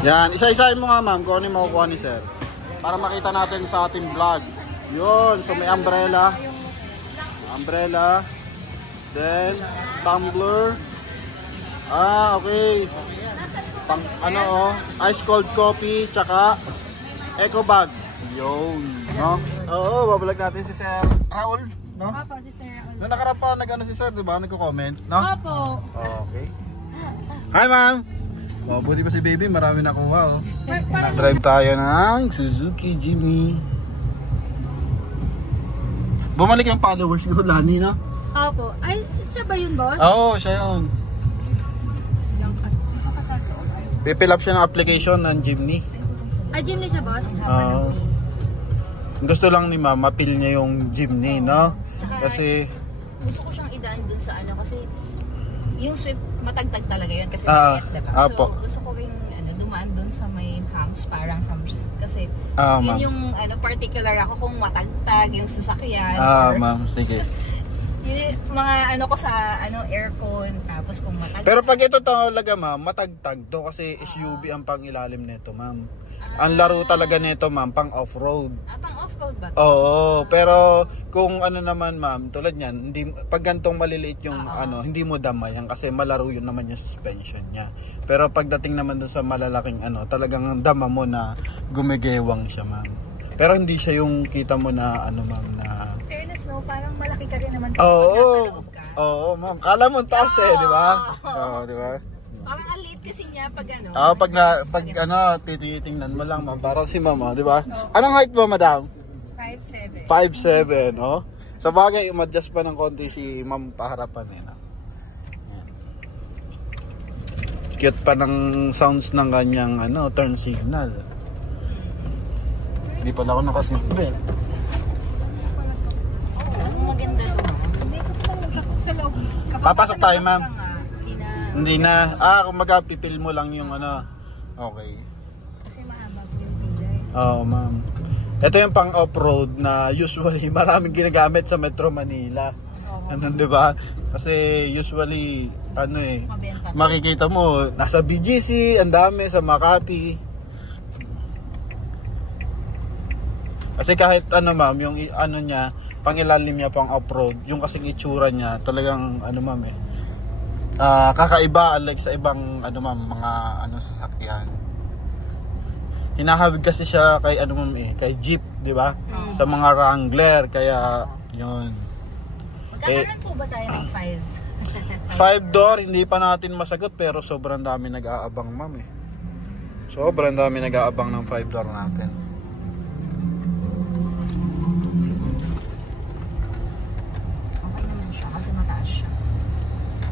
Yan, isa-isahin mo nga ma'am kung ano yung makukuha ni sir. Para makita natin sa ating vlog. Yun, so may umbrella. Umbrella. Then, tumbler. Okay. Pang, ano ice cold coffee, tsaka eco bag. Yun, no? Oo, babalag natin si Sir Raul, no? Opo, si Sir Raul. Noong nakarap pa, nag-ano si Sir, diba? Nagko-comment, no? Opo. Okay. Hi, ma'am! Oh, buti pa si baby, marami nakuha, oh. Nag-drive tayo ng Suzuki Jimny. Bumalik yung followers ko, Lani, no? Opo. Ay, siya ba yun, boss? Oo, siya yun. Pipill up siya ng application ng Jimny. Ah, Jimny siya, boss? Gusto lang ni ma'am, mapil niya yung Jimny, no? Kasi gusto ko siyang idaan dun sa ano, kasi yung Swift matagtag talaga yun kasi maliit, diba? So gusto ko rin dumaan dun sa may hams, parang hams, kasi yun yung particular ako kung matagtag yung sasakyan. Ma'am, sige. Yung mga ko sa aircon, tapos kung matagtag. Pero pag ito talaga ma'am, matagtag to kasi SUV ang pangilalim nito, ma'am. Ang laro talaga nito, ma'am, pang off-road. Pang off-road ba? Oo, pero kung ano naman, ma'am, tulad niyan, hindi pag gantong maliliit yung hindi mo damayan kasi malaro yun naman yung suspension niya. Pero pagdating naman dun sa malalaking talagang dama mo na gumigewang siya, ma'am. Pero hindi siya yung kita mo na ma'am, na fairness, no, parang malaki ka rin naman. Oo, ma'am. Kala mo taas di ba? Oo, di ba? Parang ang liit kasi niya pag titingnan mo lang, ma'am, para si mama, di ba? Anong height mo, madam? 5'7". 5'7", oh. Sa bagay, umadjust pa ng konti si ma'am paharapan no? Cute pa ng sounds ng kanyang turn signal. Hindi pala ako nakaseatbelt. Maganda to. Sa loob. Papasok tayo, ma'am. Hindi na. Kung magpipil mo lang yung Okay. Kasi mahaba po yung pilay. Oo, ma'am. Ito yung pang off-road na usually maraming ginagamit sa Metro Manila. Di ba? Kasi usually, makikita mo, nasa BGC, ang dami, sa Makati. Kasi kahit ma'am, yung niya, pangilalim niya pang off-road, yung kasing itsura niya, talagang ma'am kakaiba like sa ibang ma'am, mga sasakyan. Hinahabig kasi siya kay ma'am kay Jeep, di ba? Sa mga Wrangler, kaya yun. Magkakaroon po ba tayo ng 5 door, hindi pa natin masagot pero sobrang dami nag-aabang, ma'am Sobrang dami nag-aabang ng 5 door natin. Okay naman siya kasi mataas siya.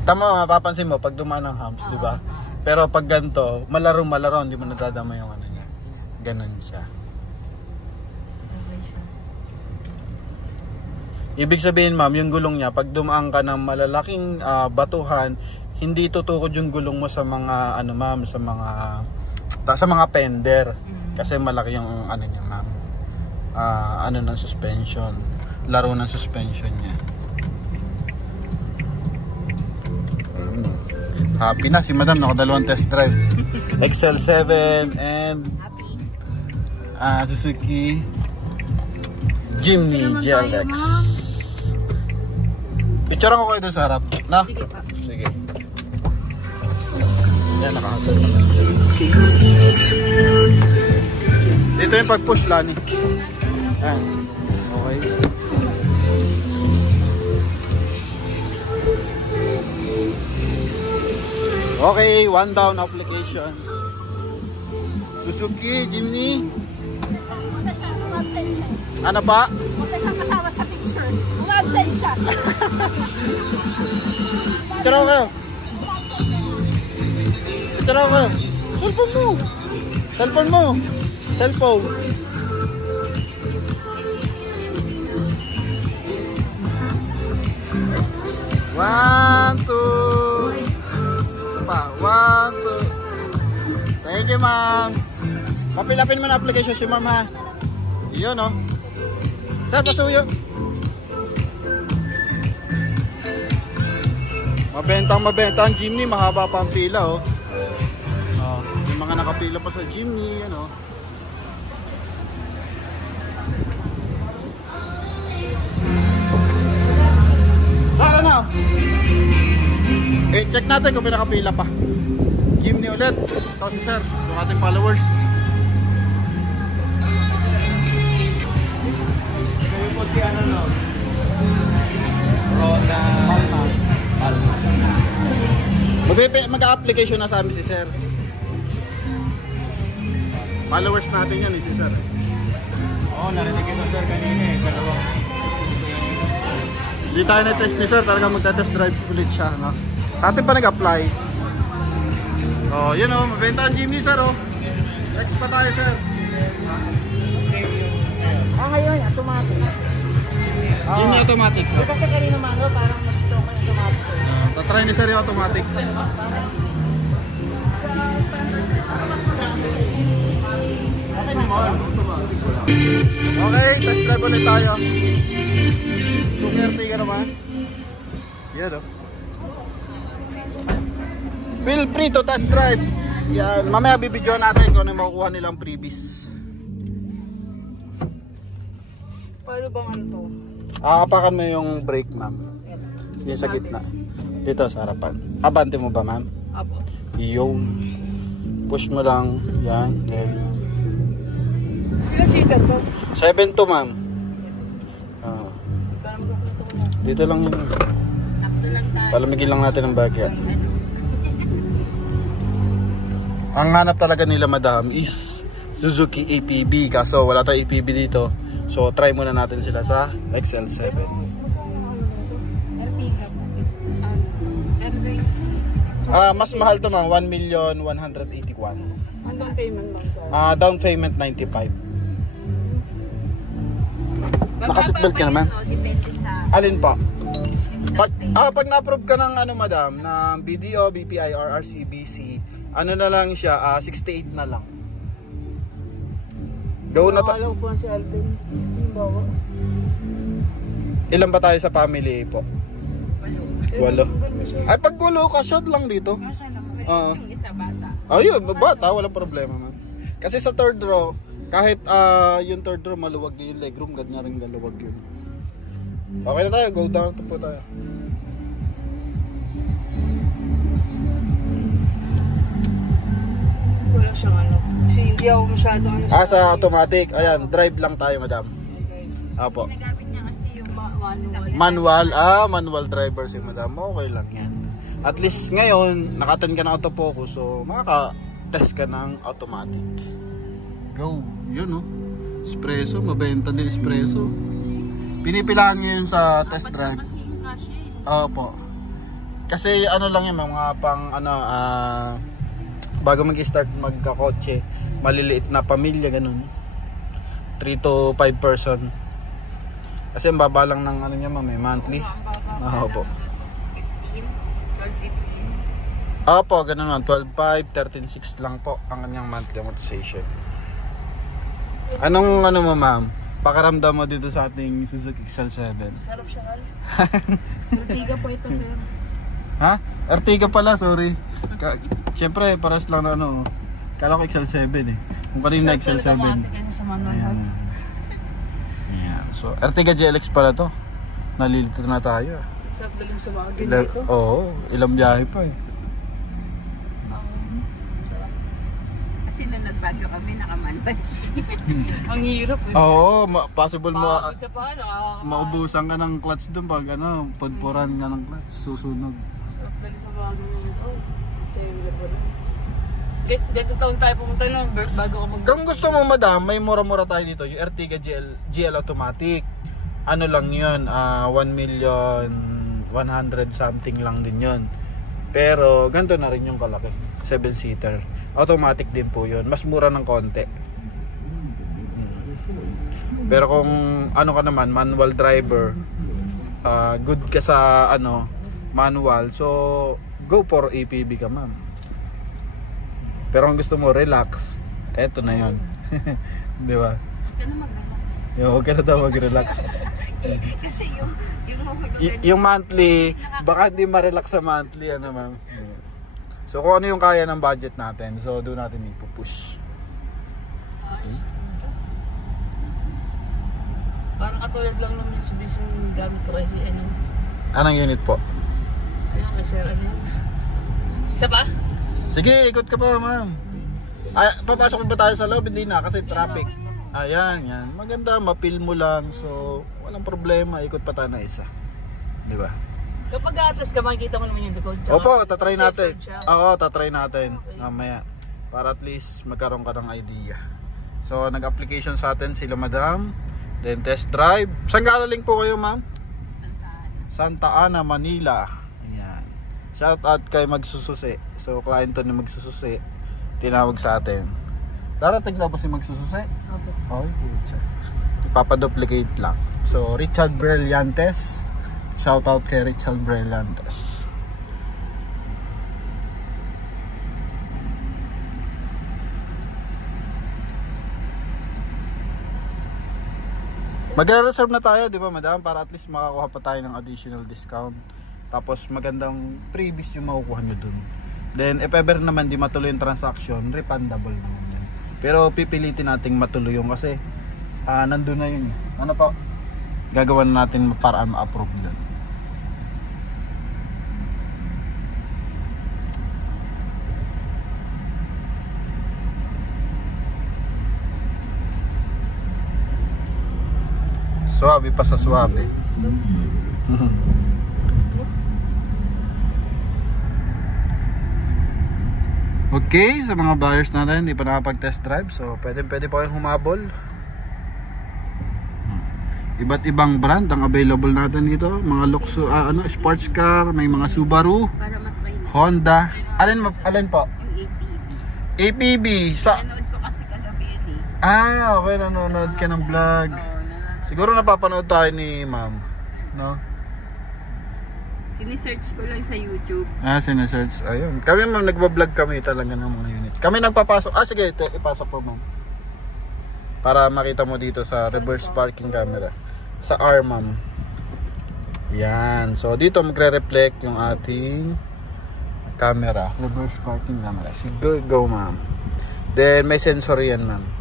Tama, mapapansin mo pag dumaan ng hams, di ba? Pero pag ganito, malaro, hindi mo nadadama yung niya. Ganun siya. Ibig sabihin, ma'am, yung gulong niya, pag dumaan ka ng malalaking batuhan, hindi tutukod yung gulong mo sa mga ma'am, sa mga fender. Kasi malaki yung niya, ma'am. Ng suspension. Laro ng suspension niya. Happy na si madam, nakadalawang test drive. XL7 and Suzuki Jimny GLX. Picture ako kayo dun sa harap, no? Sige pa. Sige. Yan, nakahasal na. Dito yung pag-push Lani. Yan. Okay. Okay, 1 down application. Suzuki Jimny. Punta siya, umabsent siya. Ano pa? Punta siya kasama sa picture. Umabsent siya. Picture ako kayo. Picture ako kayo. Cellphone mo. Cellphone mo. Cellphone. One, two. Pa. 1, 2. Thank you, ma'am. Papilapin mo na application si ma'am, ha. Yun, oh. Sir, pasuyo. Mabenta ang Jimny, mahaba pa ang pila, oh. Yung mga nakapila pa sa jeepney, ano. Tara na! Check natin kung may nakapila pa. Jeepney ulit. Ito si sir, yung ating followers. Kayo po si ano no? Rona Palma. Mag-application na sa amin si sir. Followers natin yan si sir. Oo, narinig ito sir kanina eh. Dalawang Di tayo na-test ni sir, talaga magta-test drive ulit siya, no? Sa atin pa nag-apply. Oh, yun oh, mabenta ang jeepney sir oh. Next pa tayo sir. Ngayon, automatic. Jeepney automatic. Di ba sa kanina manual, parang mas strong ang automatic. Tatry ni sir yung automatic. Okay, test drive ulit tayo. Sukerte ka naman. Yan o. Feel free to test drive. Yan, mamaya bibidyoan natin kung ano yung makukuha nilang freebies. Paano bang ano to? Apakan mo yung brake ma'am. Sige sa gitna. Dito sa harapan. Abante mo ba ma'am? Apo. Yung push mo lang. Yan. Okay. Ilang seater to? 7 to ma'am. Dito lang yun. Palamigin lang natin ang bagay. Ang hanap talaga nila madam is Suzuki APB. Kaso wala tayong APB dito. So try muna natin sila sa XL7. Mas mahal to ma'am. 1,181,000. Ang down payment lang to? Down payment 95. Naka-seatbelt ka naman? Depende sa Alin pa? Pag na-approve ka ng ano madam, ng BDO, BPI or RCBC, ano na lang siya, 68 na lang. Go na Alam po si Alvin. Yung bawa. Ilan ba tayo sa family po? 8. Ay pag gulo ka, shot lang dito. yung isa bata. Ayun, bata, walang problema man. Kasi sa third row, kahit yung third row maluwag din yung legroom, ganyan rin galuwag yun. Okay na tayo, go down to po tayo. Wala siyang ano. Kasi hindi ako masyado ano Sa automatic, ayan, drive lang tayo madam. Apo. Nagamit niya kasi yung Manual, manual driver si madam. Okay lang yan. At least ngayon, naka-10 ka ng autofocus, so makaka-test ka ng automatic. Go, yun oh. Espresso, mabenta din espresso. Pinipilahan ngayon sa test drive. Kasi yung cash Opo. Kasi ano lang yung mga pang ano, bago mag-start magkakotse, maliliit na pamilya ganun. 3 to 5 person. Kasi ang baba lang ng ano niya ma'am, monthly. Opo. 12, 15. Opo, ganun man, 12.5, 13.6 lang po ang kanyang monthly amortization. Anong ano mo ma'am? Pakaramdam mo dito sa ating Suzuki XL7? Sarap siya hal. Ertiga po ito sir. Ha? Ertiga pala, sorry. Siyempre, paras lang na ano. Kala ko XL7 eh. Kung kanina XL7. Kasi sa manual hal. Ayan. So, Ertiga GLX pala to. Nalilito na tayo. Sarap daling sa mga ganito. Oo, ilang biyahe pa eh. Kasi nung nagbago kami, nakamanbad. Ang hirap eh. Oo, possible mo Pagod sa paa, maubusan ka ng clutch doon pag ano, pudpuran ka ng clutch, susunog. sarap daling sa mga ganito. Similar ko rin. Dito taon tayo pumunta nun, bago ka Kung gusto mo madam, may mura-mura tayo dito, yung Ertiga GL automatic. Ano lang yun, 1,100,000 something lang din yun. Pero ganito na rin yung kalaki, 7-seater. Automatic din po yun, mas mura ng konti. Pero kung ano ka naman, manual driver, good ka sa ano, manual, so go for APB ka ma'am. Pero kung gusto mo relax, eto na yun. Di ba? Huwag ka na mag-relax. Huwag ka na daw mag-relax. Kasi yung mahulugan. Yung monthly, baka hindi ma-relax sa monthly, ano ma'am. So kung ano yung kaya ng budget natin, so doon natin ipupush. Ayos. Parang katulad lang ng Mitsubishi yung gamit ko kasi ano. Anong unit po? Ayun, sir, ano yun? Isa pa? Sige, ikot ka pa, ma'am. Ay, papasok ba tayo sa loob? Hindi na, kasi traffic. Ayan, yan. Maganda, mapil mo lang. So, walang problema. Ikot pa tayo na isa. Di ba? Kapag atlas ka, makikita mo naman yung likod. Tsaka, Opo, tatry natin. censored siya. Oo, tatry natin. Mamaya. Para at least magkaroon ka ng idea. So, nag-application sa atin sila madam. Then, test drive. Saan galing po kayo, ma'am? Santa Ana, Manila. Ayan. Shout out kay Magsususi. So, client to ni Magsususi. Tinawag sa atin. Darating na ba si Magsususi? Opo. Okay, good. Ipapaduplicate lang. So, Richard Brillantes. Shout out kay Richard Brillantes. Magre-reserve na tayo, di ba madam? Para at least makakuha pa tayo ng additional discount. Tapos magandang freebies yung makukuha nyo dun. Then if ever naman di matuloy yung transaction, refundable naman yun. Pero pipilitin nating matuloy yung kasi nandun na yun. Ano pa? Gagawa na natin para ma-approve yun. Swabe pa sa swabe. Okay, sa mga buyers natin, hindi pa nakapag-test drive. So, pwede po kayong humabol. Iba't ibang brand ang available natin dito. Mga sports car, may mga Subaru, Para matry na. Honda. Alin po? Yung APB. APB. Nanood ko kasi kagabi yun eh. Okay, nanonood ka ng vlog. Siguro napapanood tayo ni ma'am, no? Sinisearch ko lang sa YouTube. Sinesearch. Ayun. Kami ma'am, nagbablog kami talaga ng mga unit. Kami nagpapasok. Sige, ipasok po ma'am. Para makita mo dito sa reverse parking camera. Sa R ma'am. Yan. So dito magre-reflect yung ating camera. Reverse parking camera. Sige, go ma'am. Then may sensor yan ma'am.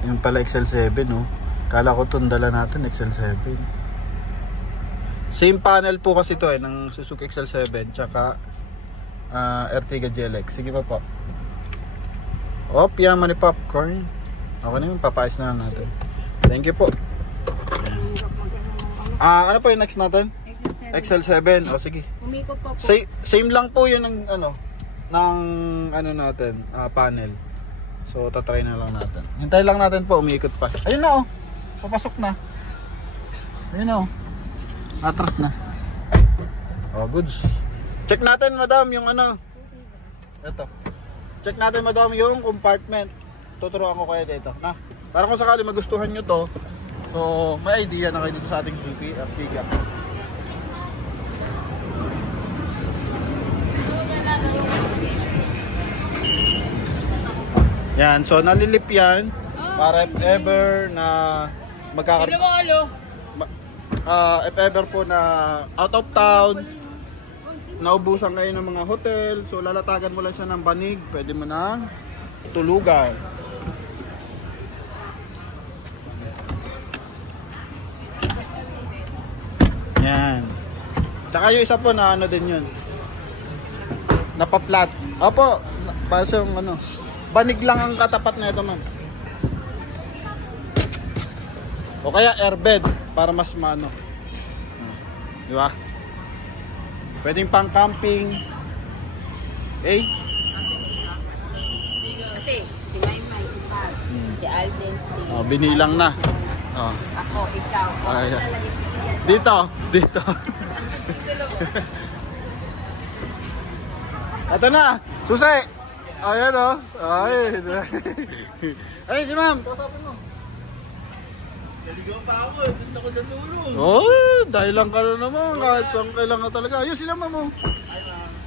Yung pala XL7, no? Kala ko itong dala natin XL7. Same panel po kasi ito ng Suzuki XL7 tsaka Ertiga GLX. Sige pa po. Yaman ni popcorn. Okay na yun, papayos na lang natin. Thank you po. Ano po yung next natin? XL7. Sige. Umikot pa po. Same lang po yun ng natin, panel. So, tatry na lang natin. Hintay lang natin po, umiikot pa. Ayun na papasok na. Ayun atras na. Goods. Check natin madam yung ito. Check natin madam yung compartment. Tuturuan ko kayo dito. Para kung sakali magustuhan nyo to, so may idea na kayo dito sa ating Suzuki Ertiga. Yan, so nalilip yan para if ever na if ever po na out of town, naubusan kayo ng mga hotel, so lalatagan mo lang siya ng banig, pwede mo na tulugan. Yan. Tsaka yung isa po na din yun. Napaplat. Opo, para siyang banig lang ang katapat na ito, ma'am. O kaya airbed para mas di ba? Pwedeng pang camping. Kasi si Maymay, si Alden, si Binilang na. ako, ikaw. Dito. Ito na, susi. Ayan Ay, si ma'am, pasapin mo. Naligaw pa ako, punta ko sa dulo. Dahil lang ka na naman. Kahit saan kailangan talaga. Ayun sila ma'am.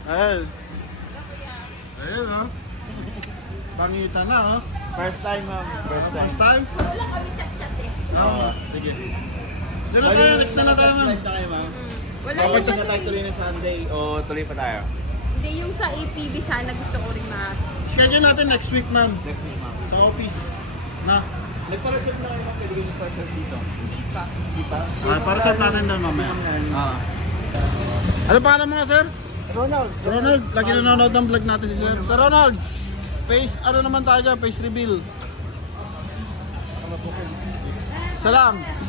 Ayan. Pangita na First time ma'am. First time? Wala kami chat-chat eh. Sige. Dito tayo, next na lang tayo ma'am. Next na kayo, ma'am. Wala Kapag yung sa tayo tuloy na Sunday o tuloy pa tayo? Hindi, yung sa APB sana gusto ko rin Schedule natin next week ma'am. Next week, ma'am. Sa office. Na? Nagpa-reserve na kayo, ma'am. Pwede kayo nagpa-reserve dito. Hindi pa. Di ba? Para sa natin doon mamaya. Ano pangalan mo nga sir? Ronald. Ronald, lagi nanonood ng vlog natin si sir. Sir Ronald, face, ano naman tayo dyan, face reveal. Isa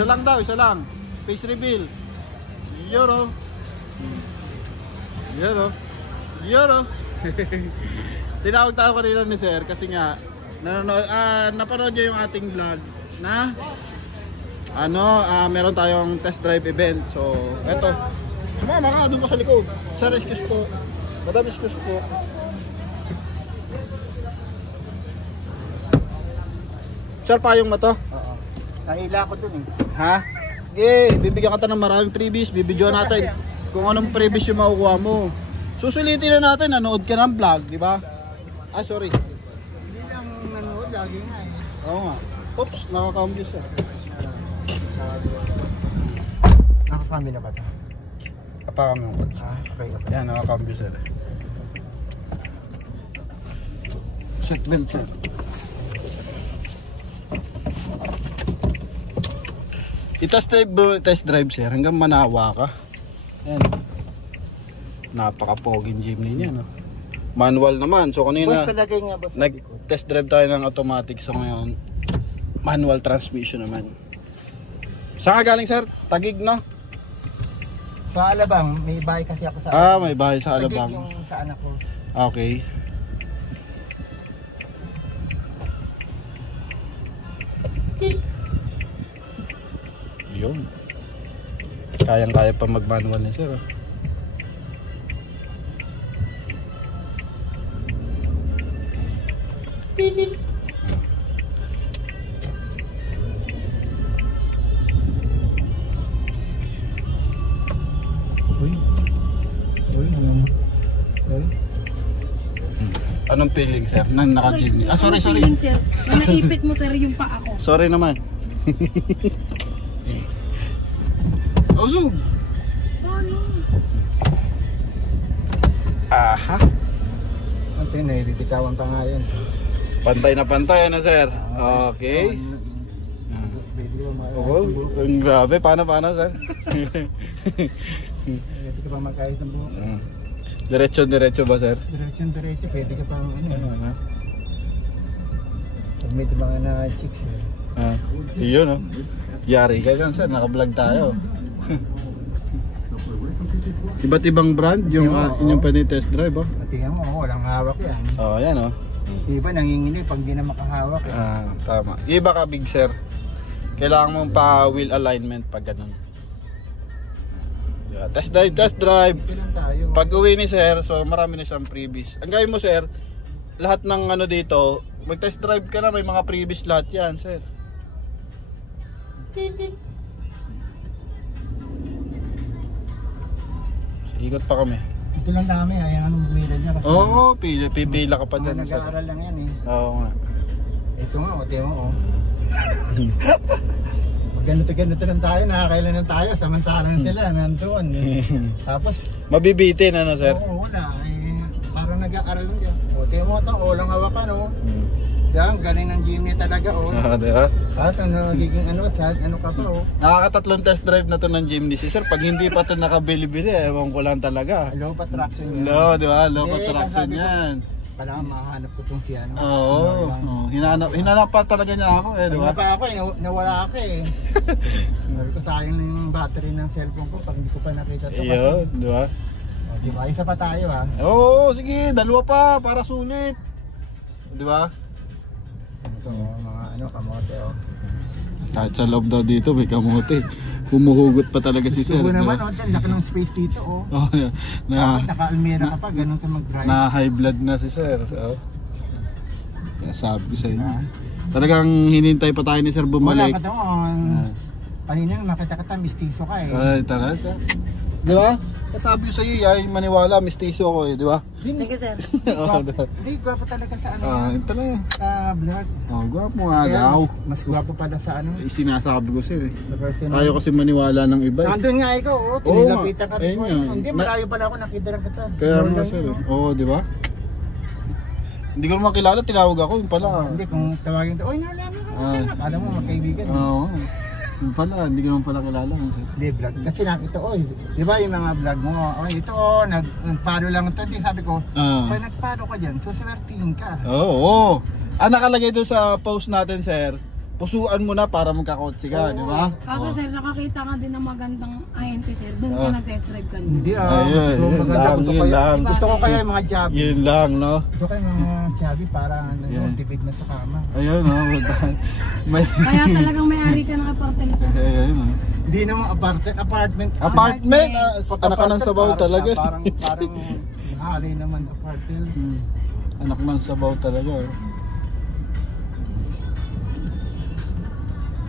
lang daw, isa lang. Face reveal. Yoro. Tinawag tayo kanina ni sir kasi nga napanood niyo yung ating vlog na meron tayong test drive event. So, eto. Sumama ka, doon ka sa likod. Sir, excuse po. Madam, excuse po. Sir, payong mo to? Oo. Nahila ko dun eh. Ha? Okay, bibigyan ka ng maraming freebies. Bibidyo natin kung anong freebies yung makukuha mo. Susulitin na natin, nanood ka ng vlog, di ba? Ah, sorry. Hindi lang nanood, lagi nga eh. Oo nga. Oops, nakaka-ambuse siya. Nakakami na ba ito? Apakan mo. Okay. Yan, nakaka-ambuse siya. Seat belt, sir. Test drive sir hanggang Manawa ka. Yan. Napaka-poging jeepney niya, no? Manual naman. So kanina Boss, palagay nga boss. nag-test drive tayo ng automatic. So ngayon manual transmission naman. Saan ka galing sir? Taguig, no? Sa Alabang, may bahay kasi ako sa May bahay sa Alabang. Yung sa anak ko. Okay. Yun. Kayang-kaya pa mag-manual ni sir. Uy, ano mo? Uy. Anong feeling sir? Nang naka-jeep. Sorry. Sir, na naipit mo sir yung pa ako. Sorry naman. Usog. Ano? Aha. Ante, naibibitawan pa nga yan. Pantay na pantay ano sir? Okay. Oh, ang grabe. Paano sir? Pwede ka pa magkahit ng buhok. Diretso ba sir? Diretso, pwede ka pa ano. Pag may mga na chicks eh. Yun oh. Yari ka gan sir, naka-vlog tayo. Iba't ibang brand yung inyong test drive oh. Tingnan mo, walang hawak yan. Oh, yan oh. Iba nangingili pag di na makahawak eh. Tama. Iba ka big sir. Kailangan mong pa wheel alignment pag ganun. Yeah, test drive. Tayo. Pag uwi ni sir, so marami na siyang freebies. Ang gawin mo sir, lahat ng ano dito, mag-test drive ka na, may mga freebies lahat yan sir. Ikot pa kami. Ito lang dami, ayan anong bumilad niya. Oo, pipila ka pa dyan. Mga nag-aaral lang yan eh. Oo nga. Ito nga, o tiyo mo. Pag ganito lang tayo, nakakailan lang tayo, samantalang sila, nandun. Tapos, Mabibitin ano sir? oo, wala. Parang nag-aaral lang yan. O tiyo mo ito, walang hawakan o. Yan, galing ng gym niya talaga o. Diba? At ano, nagiging ano ka pa o. Nakakatatlong test drive na to ng Jimny si sir. Pag hindi pa to nakabili-bili, ewan ko lang talaga. Low pa traction yan. No, di ba? Low Eh, traction sabi ko, yan. Kailangan mahanap ko itong si ano. Oo. Hinanap pa talaga niya ako eh, di ba? Wala pa ako eh, nawala ako eh. Sabi ko sayang na yung battery ng cellphone ko pag hindi ko pa nakita ito. Iyo, di ba? O, diba? Isa pa tayo ha. Oo, sige, dalawa pa para sulit. Di ba? Ito mga ano, kamote o. Kahit sa loob daw dito may kamote. Humuhugot pa talaga si sir. Subo di ba? naman, laki ng space dito o. Oh, Bakit naka-almera ka pa, ganun ka mag-drive. na high blood na si sir. Oh. Kaya sabi ko sa inyo. Talagang hinintay pa tayo ni sir bumalik. Wala ka doon. Kanina nakita ka mistiso ka eh. Ay, talaga sir. Di ba? Sabi ko sa iyo, ay maniwala, mistiso ako eh, di ba? Sige, sir. Hindi, gwapo talaga sa ano. Ito na yan. Sa vlog. Gwapo nga Kaya daw. mas gwapo pala sa ano. Sinasabi ko sir eh. Sa personal. Ayaw kasi maniwala ng iba eh. Nandun nga ikaw, tinilapitan ka. ayun nga. Hindi, malayo pala ako, nakita lang kita. Kaya Noon mo lang sir yun, eh. Oo, di ba? Hindi ko naman kilala, tinawag ako, yung pala. Hindi, kung tawagin ito, oy, nalaman ka, kamusta na? Alam mo, magkaibigan. Oo. Yung pala, hindi ko naman pala kilala. Sir. Hindi, vlog. Kasi nakita, oy, di ba yung mga vlog mo, oy, ito, nagpalo lang ito. Hindi, sabi ko, pag nagpalo ka dyan, suswertihin ka. Oo. Nakalagay doon sa post natin, sir. Pusuan mo na para magkakotse ka, di ba? Kaso sir, nakakita ka din ng magandang INT sir. Doon ka nag-test drive ka. Hindi, Ayun, gusto ko yun maganda, lang, gusto yun ko lang. Gusto ko kaya yung mga job. Yun lang, no? Gusto ko yung mga chubby para tipid na sa kama. Ayun, no? May... Kaya talagang may-ari ka ng apartment sir. Ayun, no? Hindi naman apartment. Apartment? Anak ka ng sabaw talaga. Parang hali naman apartment. Anak ng sabaw talaga.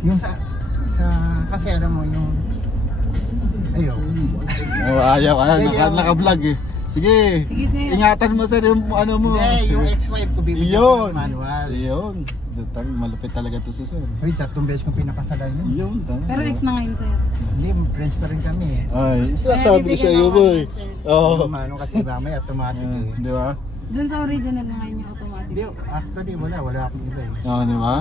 Yung sa kasi alam mo yung ayaw. Ayaw. Naka-vlog eh. Sige. Sige sir. Ingatan mo sir yung ano mo. Hindi, yung ex-wife ko bibigyan ko ng manual. Yun. Malupit talaga to si sir. Uy, 3 beses kong pinakasalan yun. Yun. Pero ex na ngayon sir. Hindi, friends pa rin kami eh. Ay, sabi ko sa iyo boy. Oo. Ano kasi mamaya automatic eh. Di ba? Doon sa original na ngayon yung automatic. Hindi, actually wala akong iba eh. Oo, di ba?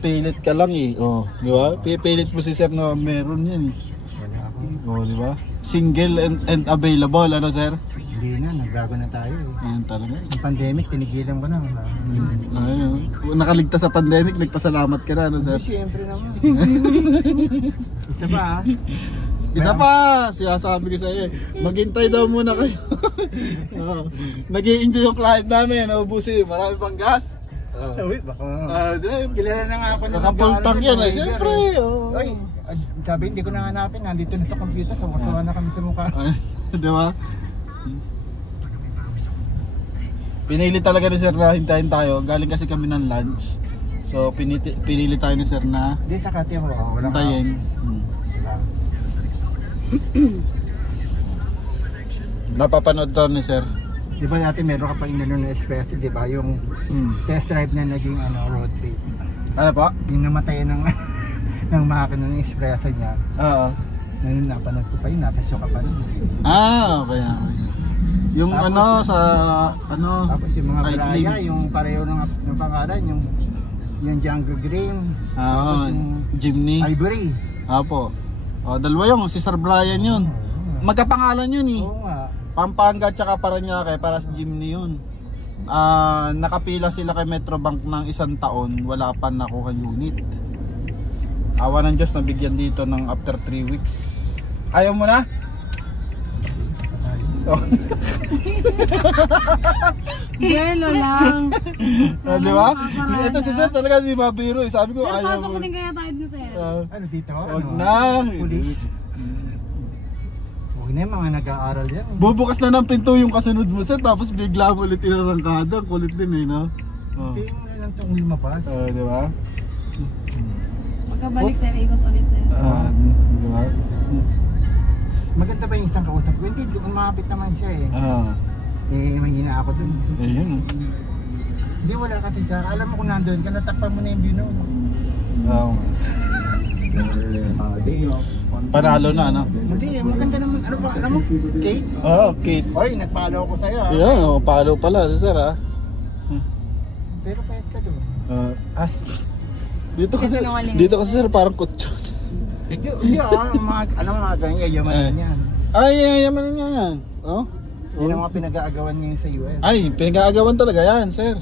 Pilit ka lang eh. Oh, di ba? Pipilit mo si sir na meron yan eh. Wala akong. Oh, di ba? Single and available, ano sir? Hindi na, nagbago na tayo eh. Ayun talaga. Yung pandemic, tinigilan ko na. Ayun. Nakaligtas sa pandemic, nagpasalamat ka na, ano sir? Siyempre naman. Ito ba ah? Isa pa, sinasabi ko sa iyo, maghintay daw muna kayo. Nag-i-enjoy yung client namin, naubusin, marami pang gas. Sabi, baka. Kilala na nga ako ng nakapultang yan eh, siyempre. Ay, sabi hindi ko na hanapin, nandito na ito computer, sawa na kami sa mukha. Di ba? Pinili talaga ni sir na hintayin tayo, galing kasi kami ng lunch. So pinili tayo ni sir na Hindi, sa kati mo, wala ka. hintayin. Napapanood to ni sir. Di ba dati meron ka pa inano na espresso, di ba? Yung test drive na naging road trip. Ano pa? Yung namatay ng ng makina ng espresso niya. Oo. Napanood ko pa yun, napasyo ka pa rin. Okay. Yung Tapos, ano sa ano Tapos yung mga kay Braya, Clean. yung pareho ng pangalan, yung Django Green, tapos yung Jimny. Ivory. Apo. Dalawa yung si Sir Brian yun. Magkapangalan yun eh. Oo nga. Pampanga at saka Paranaque para sa Jimny yun. Nakapila sila kay Metrobank ng 1 taon, wala pa nakuha unit. Awa ng Diyos, nabigyan dito ng after 3 weeks. Ayaw mo na? Bueno lang. Di ba? Ito si Sir talaga di mabiro. Sabi ko Sir, ayaw pasok mo. ko din kaya tayo dun sir. Ano dito? Wag Ano? na. Police. Huwag na yung mga nag-aaral yan. Bubukas na ng pinto yung kasunod mo sir, tapos bigla mo ulit inarangkada. Kulit din eh, no? Hindi mo na lang itong lumabas. Di ba? Pagkabalik sir, ikot ulit sir. Di ba? Maganda ba yung isang kausap ko? Hindi, umapit naman siya eh. Mahina ako dun. Ayun. Hindi, wala ka siya. Alam mo kung nandun ka, natakpan mo na yung bino. Panalo na, ano? Hindi, maganda naman. Ano ba? Alam mo? Kate? Kate. Oy, nagpalo ako sa'yo ah. Ayan, palo pala, sir ah. Pero pahit ka dun. Dito kasi sir parang kutsyon. Hindi alam mo mga ganyan, yamanan yan. Ay, yaman nga yan. Oh? Yan ang mga pinag-aagawan niya sa US. Ay, pinag-aagawan talaga yan, sir.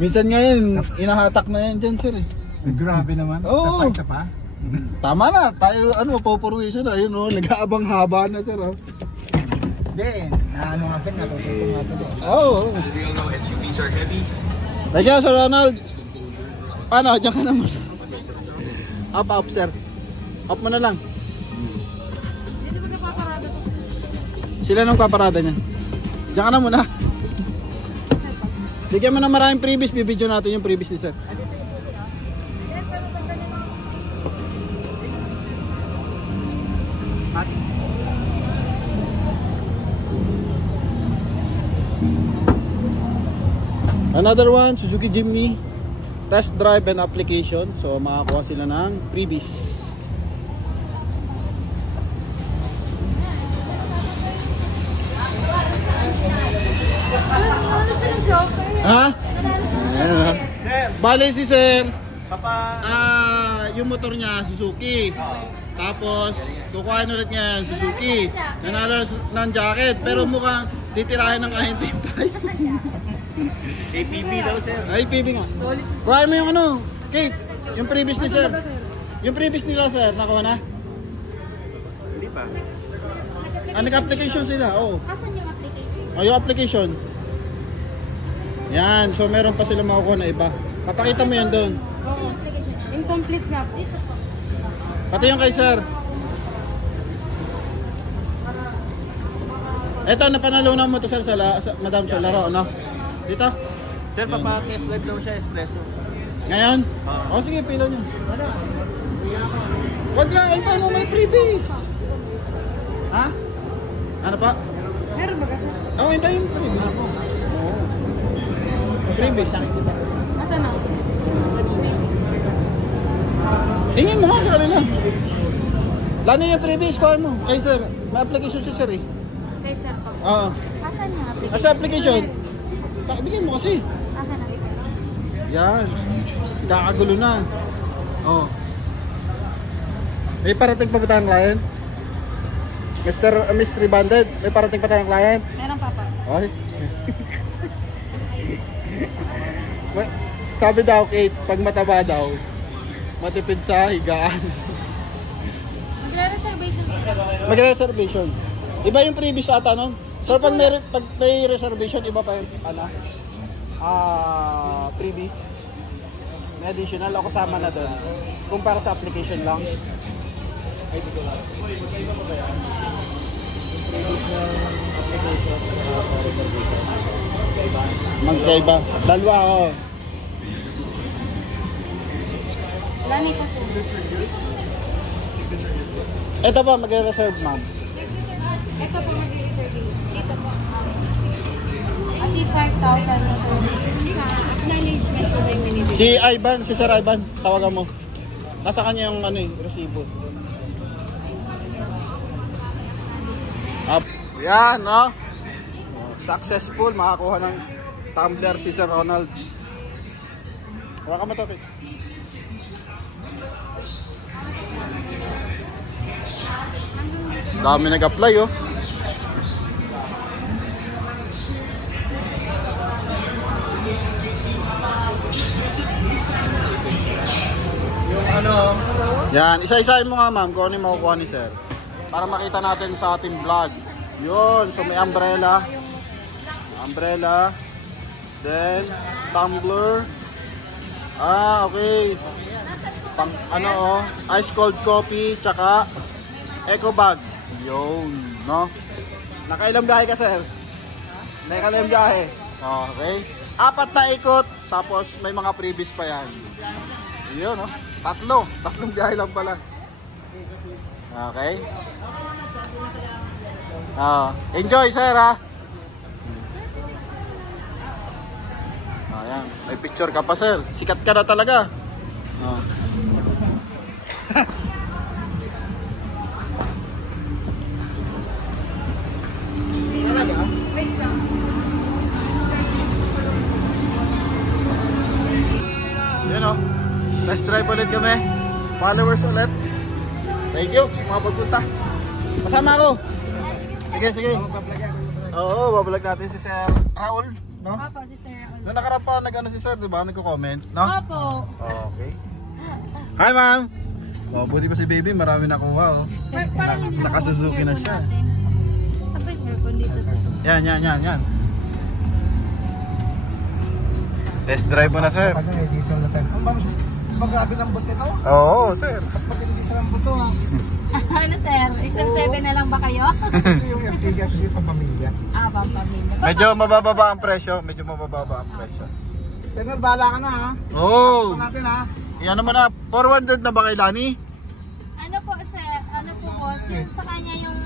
Minsan nga yan, inahatak na yan dyan, sir eh. Grabe naman. Oo. Tapay ka pa? Tama na, tayo mapopurwisyon na. Ayun nag-aabang haba na, sir. Hindi, ano nga sir, natututo nga sir. Oo. Thank Sir Ronald. Paano, dyan ka naman. Up, sir. Up mo na lang. Hindi ba napaparada to? Sila nang paparada niyan. Diyan ka na muna. Bigyan mo na maraming previous, bibidyo natin yung previous ni sir. Another one, Suzuki Jimny. Test drive and application. So makakuha sila ng freebies. Ha? Bale si sir, yung motor niya Suzuki. Tapos kukuhain ulit niya yung Suzuki. Nanalo ng jacket pero mukhang titirahin ng kahintay. APB daw, sir. APB nga. Kuhain mo yung ano, Kate, yung previous ni sir. Yung previous nila sir, nakuha na? Hindi pa. Nag-application sila, oo. Asan yung application? Yung application. Yan, so meron pa sila makukuha na iba. Papakita mo yan doon. Ito yung application niya. Incomplete nga po. Pati yung kay sir. Eto, napanalunan mo to sir madam sa laro, ano? Dito? Sir, papa-test drive daw siya espresso. Ngayon? O sige, pila nyo. Wag lang, hintay mo may freebies. Ha? Ano pa? Meron ba kasi? Oo, hintay yung freebies. Freebies. Asan na? Tingin mo nga sa kanila. Lalo yung freebies, kuha mo. Kay sir, may application si sir eh. Kay sir po. Oo. Asan yung application? Asa application? Bigyan mo kasi. Asan na ito? Yan. Kakagulo na. Oh. May parating pa ba tayong client? Mystery Banded, may parating pa tayong client? Meron pa pa. Ay. Sabi daw Kate, pag mataba daw, matipid sa higaan. Magre-reservation sila. Mag-reservation. Iba yung previous ata nun. So pag may reservation, iba pa yung previous. May additional o kasama na doon. Kumpara sa application lang. Ay, dito lang. Magkaiba. Dalawa ako. Lani po po. Ito pa, magre-reserve ma'am. Ito po mag-reservation. Ito po. At least 5,000 na sa acknowledgement po yung minibigay. Si Ivan, si Sir Ivan, tawagan mo. Nasa kanya yung resibo. Yan, no? Successful, makakuha ng tumbler si Sir Ronald. Hawakan mo to, Pete. Dami nag-apply, oh. Yan, isa-isahin mo nga ma'am kung ano yung makukuha ni Sir. Para makita natin sa ating vlog. Yun, so may umbrella. Umbrella. Then, tumbler. Okay. Pang, ice cold coffee, tsaka eco bag. Yun, no? Nakailang biyahe ka, Sir? Nakailang biyahe? Okay. 4 na ikot, tapos may mga freebies pa yan. Yun, no? Tatlong biyahe lang pala. Okay. Enjoy, sir, ha? Ayan. May picture ka pa, sir. Sikat ka na talaga. Wait lang. Yun, o. Test drive ulit kami. Followers ulit. Thank you sa mga pagpunta. Kasama ako. Sige. Oo, babalag natin si Sir Raul, no? Opo, si Sir Raul. Noong nakarap pa, si Sir, diba? Nagko-comment, no? Opo. Okay. Hi, ma'am! Buti pa si baby, marami nakuha, oh. Naka-Suzuki na siya. Sabay aircon dito, sir. Yan. Test drive mo na, sir. Dito na tayo. Magabi ng buto ito? Oo, sir. Mas matindi sa ng buto, ha? Ano, sir? Isang 7 na lang ba kayo? Ito yung Ertiga kasi pamamilya. Pampamilya. Medyo mabababa ang presyo. Pero bala ka na, ha? Oo. Ito natin, ha? Yan naman na. 400 na ba kay Lani? Ano po, sir? Ano po, boss? yung sa kanya yung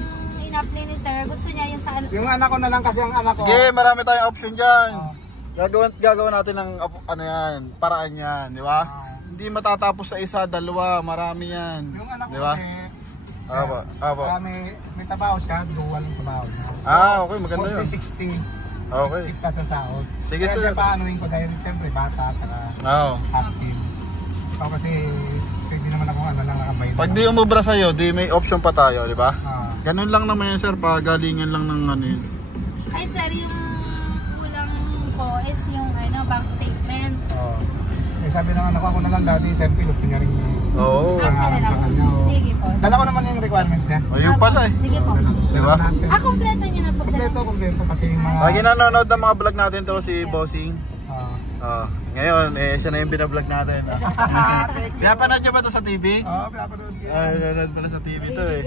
in-apply ni sir. Gusto niya yung sa ano. Yung anak ko na lang kasi ang anak ko. Sige, marami tayong option dyan. Gagawin natin ng ano yan, paraan yan, di ba? Hindi matatapos sa isa, dalawa, marami yan. Yung anak ko di ba? Aba. May trabaho siya, dual ang trabaho niya. Okay, maganda yun. Mostly 60. Okay. 60 plus ang sahod. Sige, kaya sir. siya paanoin ko dahil siyempre bata at active. So kasi pwede naman ako ano lang nakabayad. Pag di umubra sa'yo, di may option pa tayo, di ba? Ah. Ganun lang naman yan, sir, pagalingan lang ng ano yun. Ay sir, yung kulang ko is yung ano, bank statement. Oh. Eh, sabi ng anak ko, ako na lang dati, siyempre gusto niya rin Oo. Sige na po. Sige po. Dala ko naman yung requirements niya. Ayun pala eh. Sige po. Di ba? Kompleto niya na po. Kompleto pati yung mga... Lagi nanonood ng mga vlog natin to si Bossing. Ah. Ngayon, siya na yung binablog natin. Pinapanood niyo ba to sa TV? Oo, pinapanood ko. Nanonood pala sa TV to eh.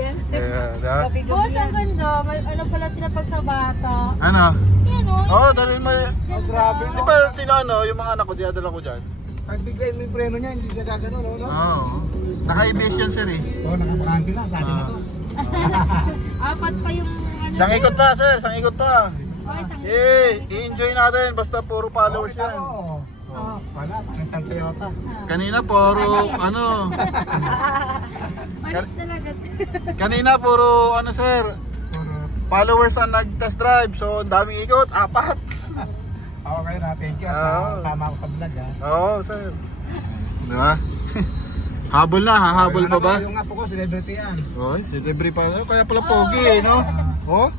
Boss, ang ganda. Ano pala sila pag sa bata? Ano? Yan o. Oo, dahil may... Grabe. Di ba sila ano, yung mga anak ko, dinadala ko dyan? Pag bigay mo yung preno niya, hindi siya gagano, no? Oo. Naka-ABS yan, sir eh. Oo, nakapakante lang, sa atin na to. Apat pa yung ano. Isang ikot pa, sir. Isang ikot pa. Isang I-enjoy natin. Basta puro followers yan. Oo. Wala, parang San Toyota. Kanina puro, ano. Manis talaga. Kanina puro, ano, sir. Followers ang nag-test drive. So, ang daming ikot. 4. Okay na, thank you. Sama ako sa vlog, ha. Oo, sir. Diba? Habol na, hahabol pa ba? Yung apo ko, celebrity yan. Oy, celebrity pa. Kaya pala pogi eh, no? Oh?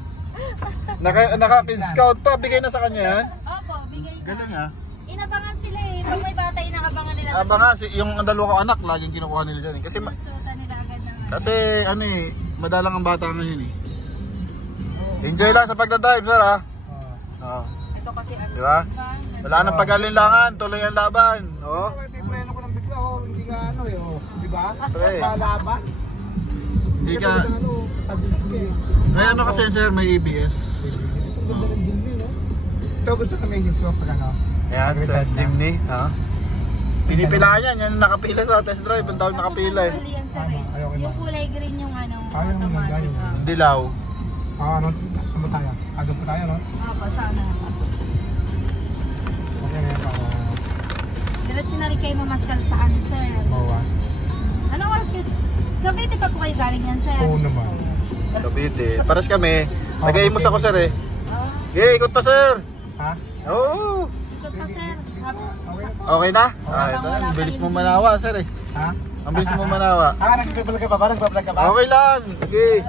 Naka-scout pa, bigay na sa kanya yan? Opo, bigay na. Galing ah. Inabangan sila eh. Pag may bata, inakabangan nila. Abangan, yung dalawa ko anak, laging kinukuha nila dyan eh. Susutan nila agad ng ano. Kasi ano eh, madalang ang bata ngayon eh. Enjoy lang sa pagdadrive, sir ha? Oo. Ito kasi ano. Diba? Wala nang pag-alinlangan, tuloy ang laban. Oh. Hindi preno ko ng bigla, hindi ka ano eh, diba? Pre. Palaban. Hindi ka... Sagsag eh. Kaya ano kasi sir, may ABS. Ang ganda ng Jimny, no? Ito gusto na may histo pag ano. Ayan, sa Jimny. Pinipilaan yan, yan nakapila sa test drive. Ang tawag nakapila eh. Yan, sir, eh. Yung kulay green yung ano, Ayaw mo ganda automatic. yun. Dilaw. Ano? Saan ba tayo? Agad pa tayo, no? Opo, sana. Okay na yan pa. Diretso na rin kayo mamasyal saan, sir. Bawa. Anong oras kayo? Cavite pa po kayo galing yan, sir? Oo naman. Cavite. Paras kami. Nag-iimos ako sir eh. Okay, ikot pa sir. Ha? Oo. Ikot pa, sir. Okay na? Ito. Ang bilis mo manawa sir eh. Ha? Ang bilis mo manawa. Nagbablog ka ba? Nagbablog ka ba? Okay lang. Okay.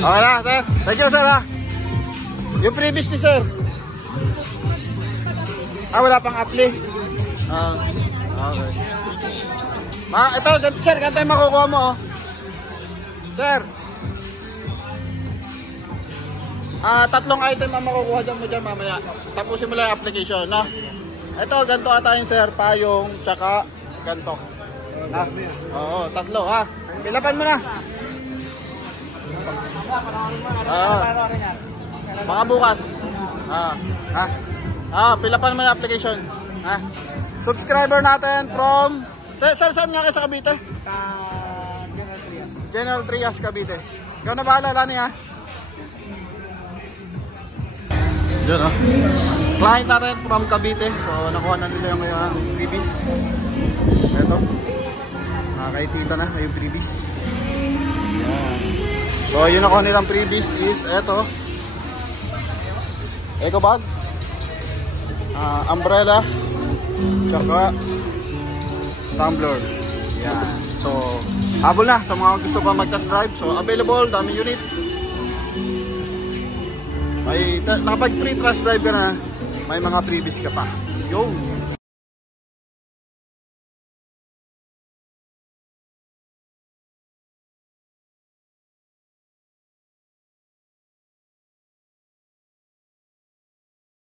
Okay na, sir. Thank you, sir, ha. Yung previous ni sir. Wala pang apply. Okay. Ito, sir, ganito yung makukuha mo, oh. Sir. Tatlong item ang makukuha dyan mo dyan mamaya. Tapusin mo lang yung application, no? Ito, ganito ata yung sir, payong, tsaka ganito. Oo, tatlo, ha. Pilapan mo na. Mga bukas. Pilapan mo yung application. Subscriber natin from... Sir, saan nga kayo sa Cavite? Sa General Trias, Cavite. Ikaw na bahala, Lani, ha? Diyan, oh. Client natin from Cavite. So, nakuha na nila yung freebies. Ito. Kay tita na, yung freebies. Yan. So, yun nakuha nilang freebies is ito. Eco bag. Umbrella. Tsaka tumbler. Yan. So, habol na sa mga gusto pa mag-test drive. So, available, daming unit. May, kapag free test drive ka na, may mga freebies ka pa. Yo!